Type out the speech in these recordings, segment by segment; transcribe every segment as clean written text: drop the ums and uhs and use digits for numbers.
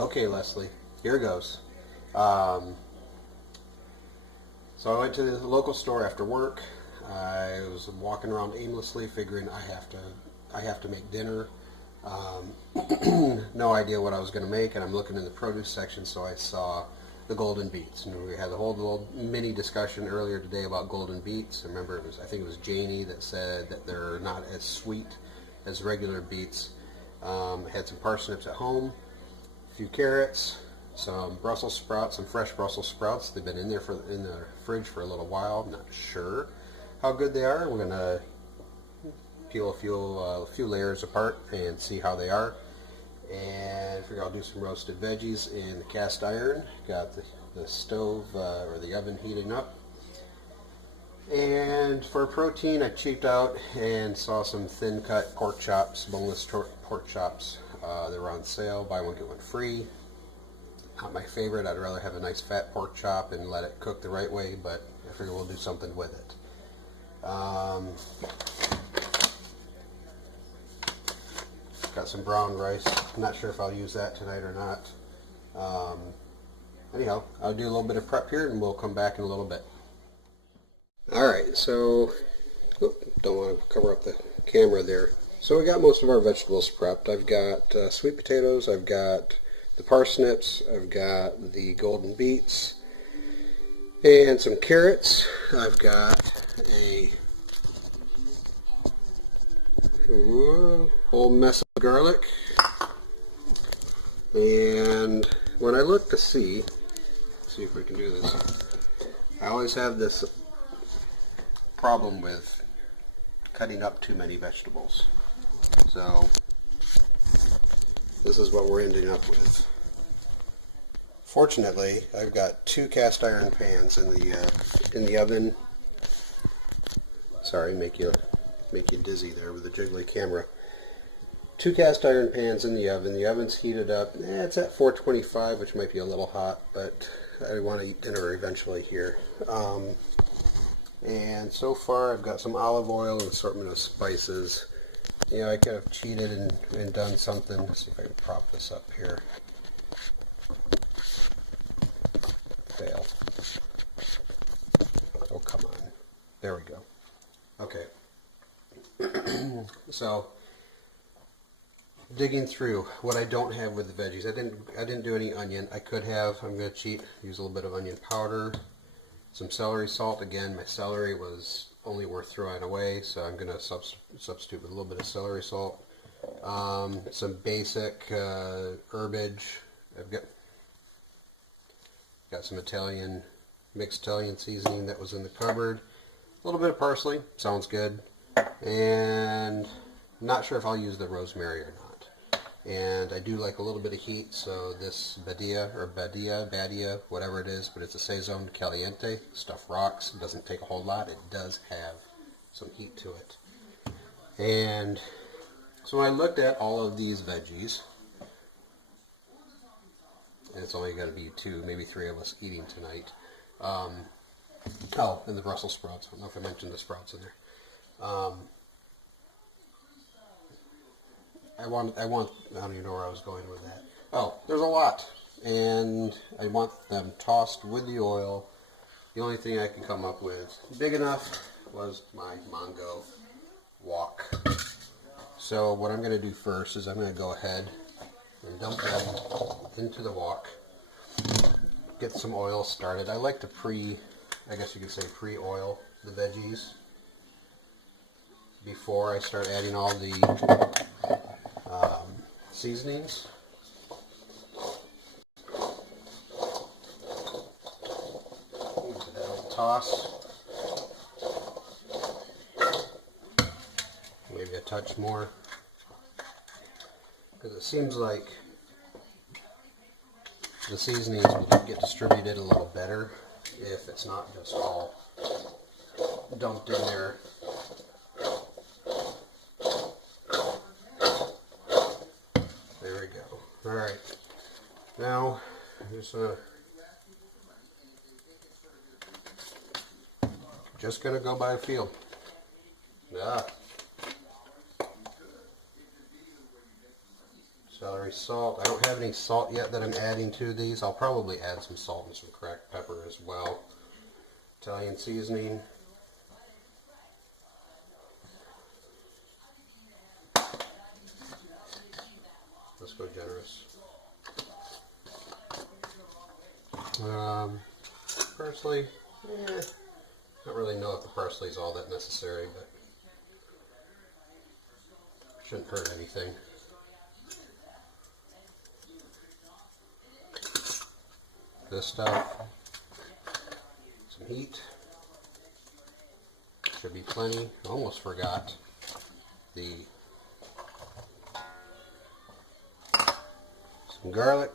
Okay, Leslie, here goes. Um, so I went to the local store after work. I was walking around aimlessly, figuring I have to make dinner. No idea what I was going to make, and I'm looking in the produce section, so I saw the golden beets, and we had the whole little mini discussion earlier today about golden beets. I think it was Janie that said that they're not as sweet as regular beets. I had some parsnips at home, a few carrots, some Brussels sprouts, some fresh Brussels sprouts. They've been in the fridge for a little while. I'm not sure how good they are. We're gonna peel a few layers apart and see how they are. And I figure I'll do some roasted veggies in the cast iron. Got the stove or the oven heating up. And for protein, I cheaped out and saw some thin cut pork chops, boneless pork chops. They were on sale, buy one get one free. Not my favorite. I'd rather have a nice fat pork chop and let it cook the right way, but I figure we'll do something with it. Got some brown rice. I'm not sure if I'll use that tonight or not. Anyhow, I'll do a little bit of prep here and we'll come back in a little bit. Alright, so don't want to cover up the camera there. So we got most of our vegetables prepped. I've got sweet potatoes, I've got the parsnips, I've got the golden beets, and some carrots. I've got a whole mess of garlic. And when I look to see if we can do this, I always have this problem with cutting up too many vegetables. So this is what we're ending up with. Fortunately, I've got two cast iron pans in the oven. Sorry, make you dizzy there with the jiggly camera. Two cast iron pans in the oven. The oven's heated up. It's at 425, which might be a little hot, but I want to eat dinner eventually here. And so far I've got some olive oil and assortment of spices. You know, I could have cheated and done something. Let's see if I can prop this up here. Fail. Oh, come on. There we go. Okay. So, digging through what I don't have with the veggies. I didn't do any onion. I could have. I'm going to cheat. Use a little bit of onion powder. Some celery salt. Again, my celery was only worth throwing away, so I'm going to substitute with a little bit of celery salt. Some basic herbage. I've got some mixed Italian seasoning that was in the cupboard. A little bit of parsley. Sounds good. And not sure if I'll use the rosemary or not. And I do like a little bit of heat, so this Badia, whatever it is, but it's a Saison Caliente. Stuff rocks. It doesn't take a whole lot. It does have some heat to it. And so when I looked at all of these veggies, and it's only going to be two, maybe three of us eating tonight. Oh, and the Brussels sprouts. I don't know if I mentioned the sprouts in there. I don't even know where I was going with that. Oh, there's a lot. And I want them tossed with the oil. The only thing I can come up with big enough was my Mongo wok. So what I'm going to do first is I'm going to go ahead and dump them into the wok. Get some oil started. I like to I guess you could say pre-oil the veggies before I start adding all the seasonings. Give that a little toss. Maybe a touch more. Because it seems like the seasonings will get distributed a little better if it's not just all dumped in there. There we go. Alright. Now, just going to go by feel. So celery salt. I don't have any salt yet that I'm adding to these. I'll probably add some salt and some cracked pepper as well. Italian seasoning. Let's go generous. Parsley. I don't really know if the parsley is all that necessary, but shouldn't hurt anything. This stuff, some heat, should be plenty. Almost forgot some garlic,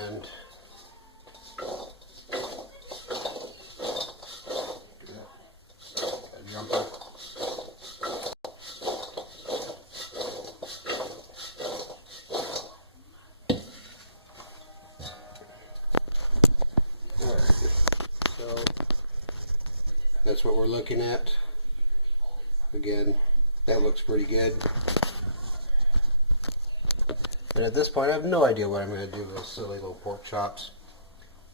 and a jumper. So that's what we're looking at. Again, that looks pretty good. And at this point, I have no idea what I'm going to do with those silly little pork chops.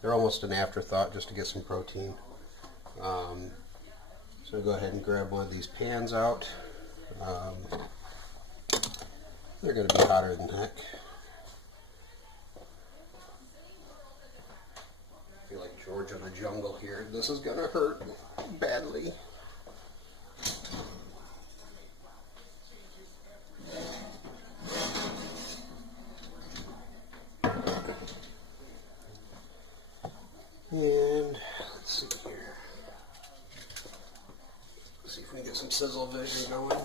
They're almost an afterthought just to get some protein. So go ahead and grab one of these pans out. They're going to be hotter than heck. I feel like George of the Jungle here. This is going to hurt badly. And let's see here. Let's see if we can get some sizzle vision going.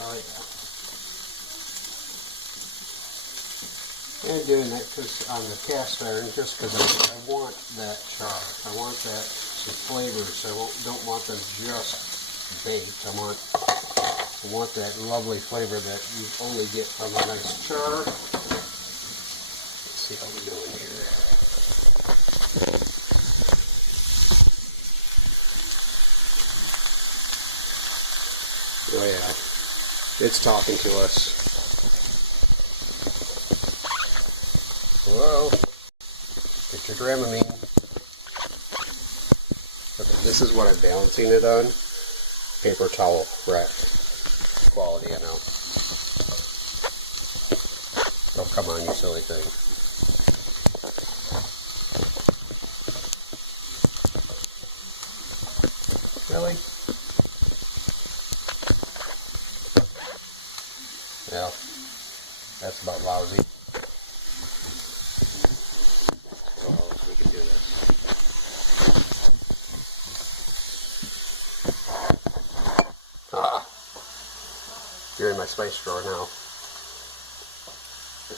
Oh yeah. And doing that because on the cast iron, just because I want that char. I want that some flavors. I don't want them just baked. I want that lovely flavor that you only get from a nice char. Let's see how we're doing here. Oh yeah, it's talking to us. Hello, get your Dramamine. Okay, this is what I'm balancing it on. Paper towel wrap quality, I know. Oh, come on, you silly thing. Really? Well, that's about lousy. Oh, we can do this. You're in my spice drawer now.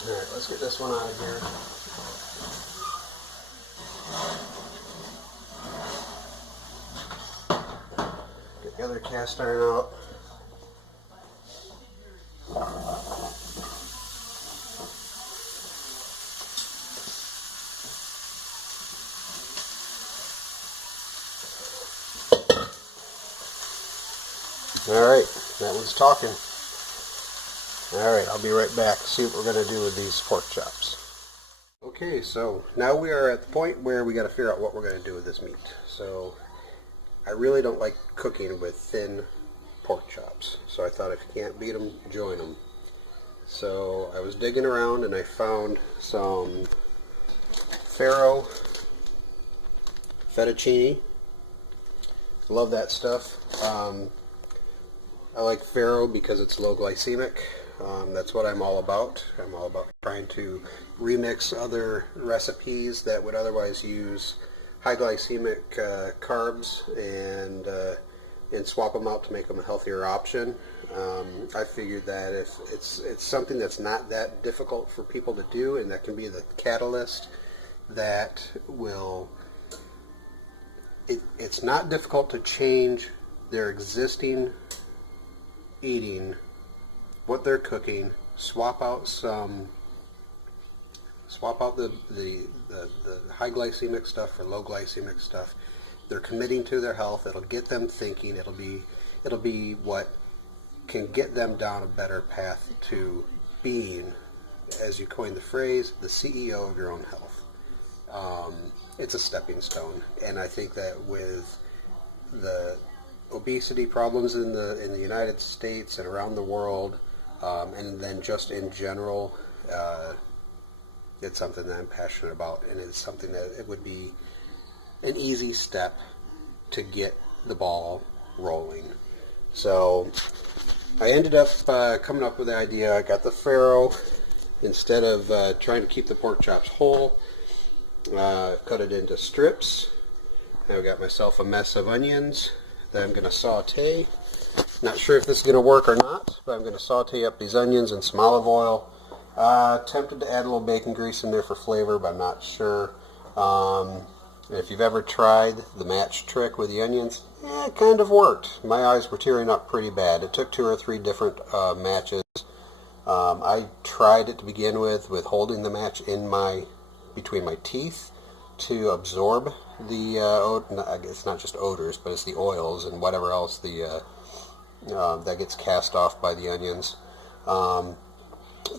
Alright, let's get this one out of here. Get the other cast iron out. Alright, that one's talking. Alright, I'll be right back. See what we're going to do with these pork chops. Okay, so now we are at the point where we got to figure out what we're going to do with this meat. So, I really don't like cooking with thin pork chops. So I thought if you can't beat them, join them. So I was digging around and I found some farro fettuccine. Love that stuff. I like farro because it's low glycemic. That's what I'm all about. I'm all about trying to remix other recipes that would otherwise use high glycemic carbs and swap them out to make them a healthier option. I figured that if it's something that's not that difficult for people to do, and that can be the catalyst that will, it's not difficult to change their existing eating, what they're cooking, swap out some Swap out the high glycemic stuff for low glycemic stuff. They're committing to their health. It'll get them thinking. It'll be what can get them down a better path to being, as you coined the phrase, the CEO of your own health. It's a stepping stone, and I think that with the obesity problems in the United States and around the world, and then just in general, it's something that I'm passionate about, and it's something that it would be an easy step to get the ball rolling. So I ended up coming up with the idea. I got the farro. Instead of trying to keep the pork chops whole, cut it into strips. I've got myself a mess of onions that I'm going to saute. Not sure if this is going to work or not, but I'm going to saute up these onions in some olive oil. Tempted to add a little bacon grease in there for flavor, but I'm not sure. If you've ever tried the match trick with the onions, it kind of worked. My eyes were tearing up pretty bad. It took 2 or 3 different matches. I tried it to begin with holding the match in between my teeth to absorb the, it's not just odors, but it's the oils and whatever else that gets cast off by the onions.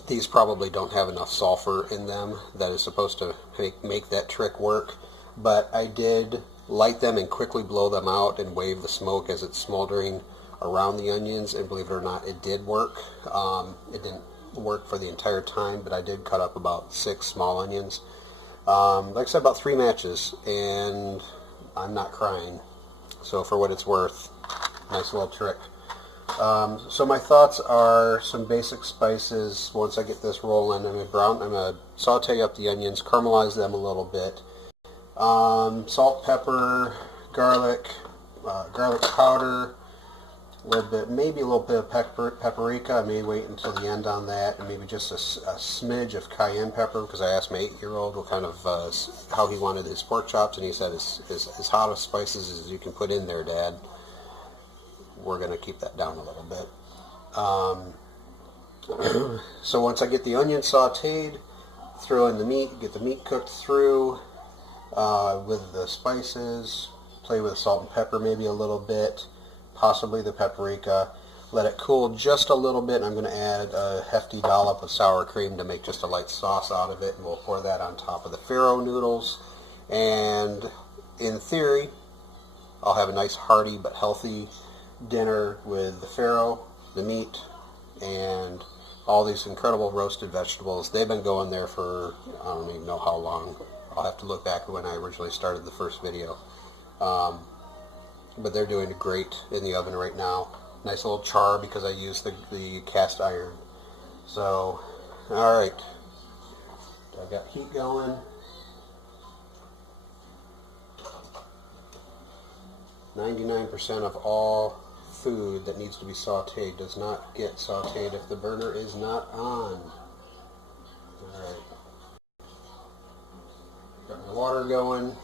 These probably don't have enough sulfur in them that is supposed to make that trick work, but I did light them and quickly blow them out and wave the smoke as it's smoldering around the onions, and believe it or not, it did work. It didn't work for the entire time, but I did cut up about 6 small onions. Like I said, about 3 matches, and I'm not crying. So for what it's worth, nice little trick. So my thoughts are some basic spices. Once I get this rolling, I'm gonna saute up the onions, caramelize them a little bit. Salt, pepper, garlic, garlic powder, a little bit, maybe a little bit of paprika. I may wait until the end on that, and maybe just a smidge of cayenne pepper, because I asked my 8-year-old what kind of how he wanted his pork chops, and he said as hot of spices as you can put in there, Dad. We're going to keep that down a little bit. So once I get the onion sauteed, throw in the meat, get the meat cooked through with the spices, play with the salt and pepper maybe a little bit, possibly the paprika. Let it cool just a little bit, and I'm going to add a hefty dollop of sour cream to make just a light sauce out of it, and we'll pour that on top of the farro noodles. And in theory, I'll have a nice hearty but healthy dinner with the farro, the meat, and all these incredible roasted vegetables. They've been going there for I don't even know how long. I'll have to look back when I originally started the first video. But they're doing great in the oven right now. Nice little char because I used the cast iron. So, alright. I've got heat going. 99% of all food that needs to be sauteed does not get sauteed if the burner is not on. Alright. Got my water going.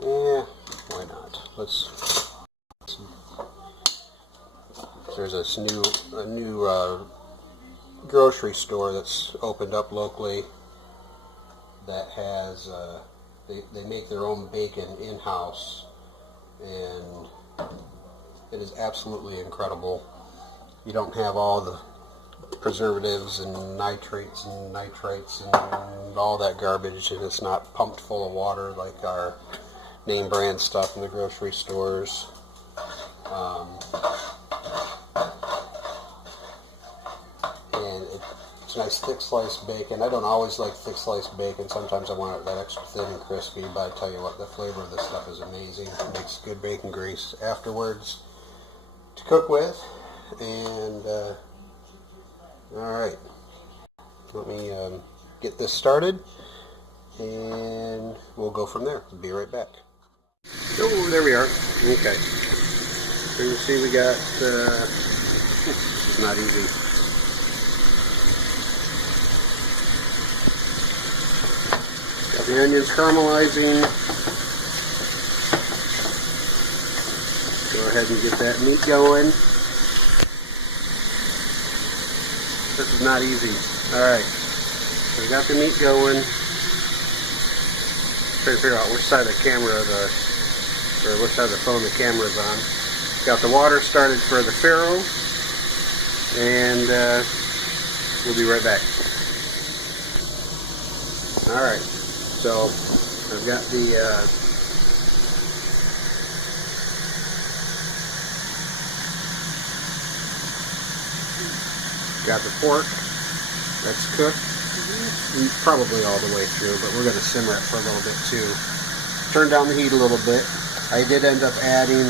Yeah, why not? There's this new grocery store that's opened up locally that has they make their own bacon in-house, and it is absolutely incredible. You don't have all the preservatives and nitrates and nitrites and all that garbage, and it's not pumped full of water like our name brand stuff in the grocery stores. And it's nice thick sliced bacon. I don't always like thick sliced bacon. Sometimes I want it that extra thin and crispy, but I tell you what, the flavor of this stuff is amazing. It makes good bacon grease afterwards to cook with. And alright, let me get this started, and we'll go from there. Be right back. Oh, there we are. Okay. So you see we got, this is not easy. Got the onions caramelizing. Go ahead and get that meat going. This is not easy. Alright. We got the meat going. Trying to figure out which side of the camera or which side of the phone the camera's on. Got the water started for the farro, and we'll be right back. Alright, so I've got the pork that's cooked, probably all the way through, but we're going to simmer it for a little bit too. Turn down the heat a little bit. I did end up adding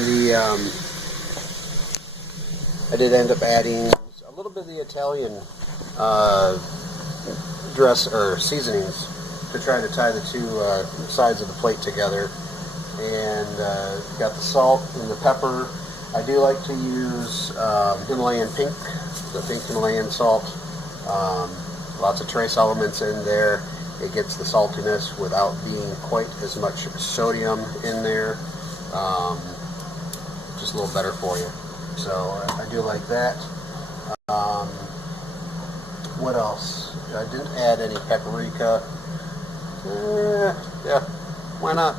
a little bit of the Italian dress or seasonings to try to tie the two sides of the plate together. And got the salt and the pepper. I do like to use Himalayan pink, the pink Himalayan salt. Lots of trace elements in there. It gets the saltiness without being quite as much sodium in there. Just a little better for you. So I do like that. What else? I didn't add any paprika. Yeah, why not?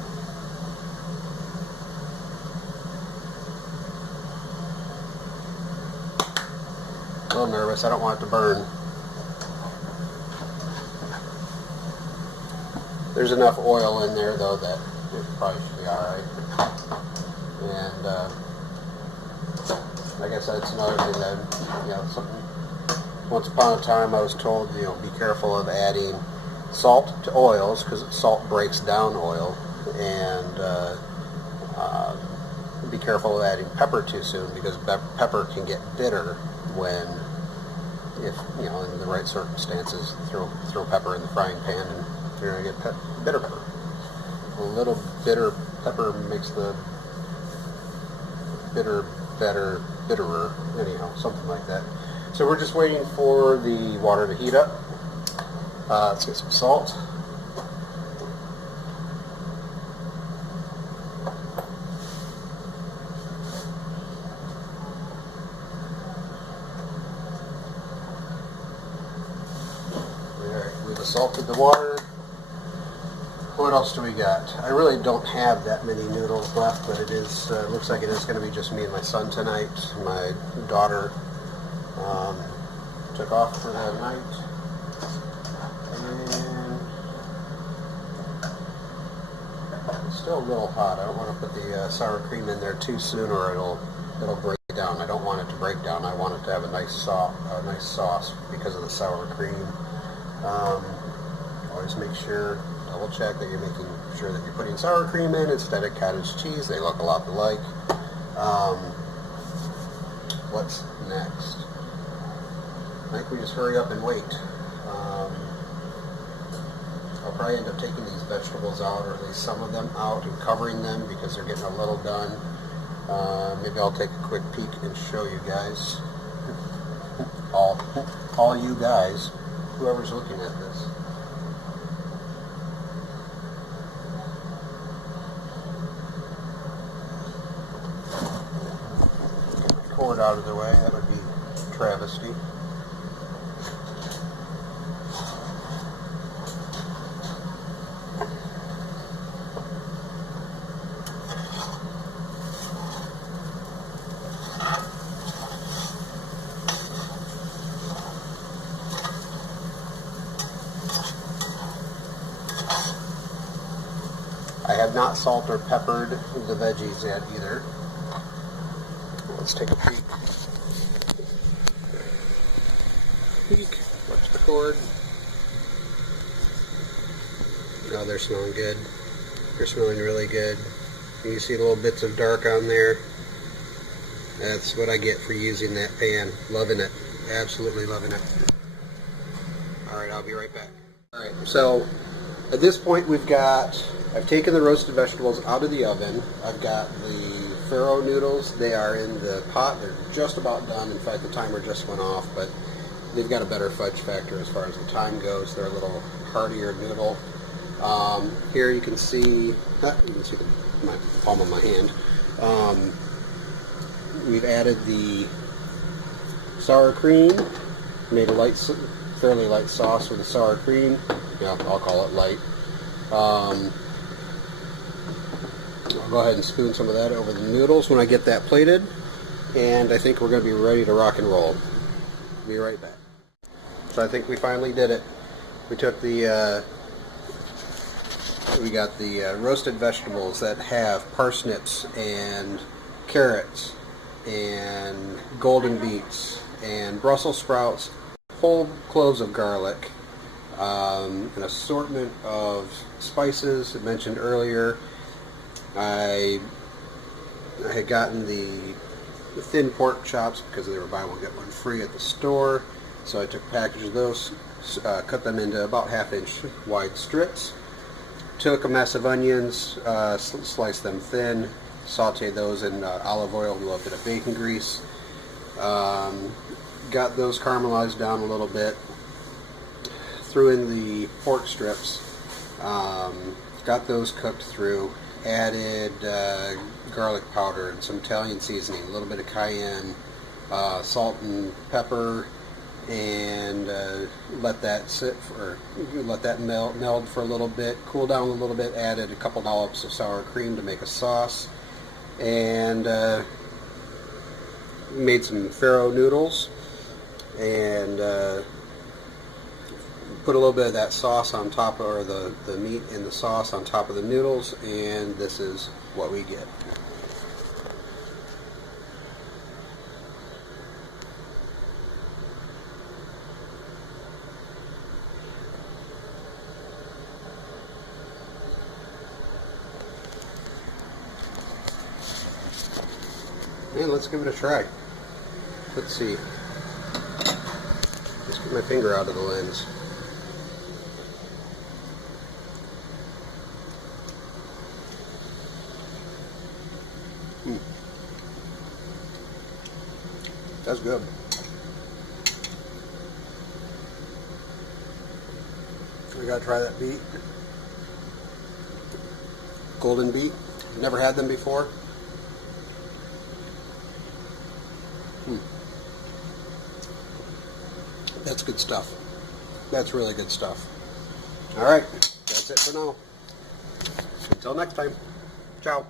A little nervous. I don't want it to burn. There's enough oil in there though that it probably should be alright. And I guess that's another thing that, something. Once upon a time I was told, be careful of adding salt to oils because salt breaks down oil, and be careful of adding pepper too soon because pepper can get bitter when, if in the right circumstances, throw pepper in the frying pan and you're going to get bitter pepper. A little bitter pepper makes the bitter bitterer, anyhow, something like that. So we're just waiting for the water to heat up. Let's get some salt. Alright, we've salted the water. What else do we got? I really don't have that many noodles left, but it is looks like it is going to be just me and my son tonight. My daughter took off for that night, and it's still a little hot. I don't want to put the sour cream in there too soon, or it'll break down. I don't want it to break down. I want it to have a nice sauce because of the sour cream. Always make sure, double check that you're making sure that you're putting sour cream in instead of cottage cheese. They look a lot alike. What's next? I think we just hurry up and wait. I'll probably end up taking these vegetables out, or at least some of them out, and covering them because they're getting a little done. Maybe I'll take a quick peek and show you guys. all you guys, whoever's looking at this. Get my cord out of the way, that would be travesty. I have not salt or peppered the veggies yet either. Let's take a peek. Watch the cord. Oh, they're smelling good. They're smelling really good. You see little bits of dark on there. That's what I get for using that pan. Loving it. Absolutely loving it. Alright, I'll be right back. Alright, so at this point I've taken the roasted vegetables out of the oven. I've got the farro noodles. They are in the pot. They're just about done. In fact, the timer just went off, but they've got a better fudge factor as far as the time goes. They're a little heartier noodle. Here you can see my palm of my hand. We've added the sour cream, made a light fairly light sauce with the sour cream. Yeah, I'll call it light. I'll go ahead and spoon some of that over the noodles when I get that plated, and I think we're going to be ready to rock and roll. Be right back. So I think we finally did it. We took the we got the roasted vegetables that have parsnips and carrots and golden beets and Brussels sprouts, whole cloves of garlic, an assortment of spices I mentioned earlier. I had gotten the thin pork chops because they were buy one get one free at the store, so I took a package of those, cut them into about half-inch wide strips, took a mess of onions, sliced them thin, sauteed those in olive oil and a little bit of bacon grease, got those caramelized down a little bit, threw in the pork strips, got those cooked through, added garlic powder and some Italian seasoning, a little bit of cayenne, salt and pepper, and let that sit for, let that meld for a little bit, cool down a little bit, added a couple dollops of sour cream to make a sauce, and made some farro noodles, and put a little bit of that sauce on top, or the meat in the sauce on top of the noodles, and this is what we get. And let's give it a try. Let's see. Let's get my finger out of the lens. That's good. We gotta try that beet. Golden beet. Never had them before. That's good stuff. That's really good stuff. Alright, that's it for now. Until next time. Ciao.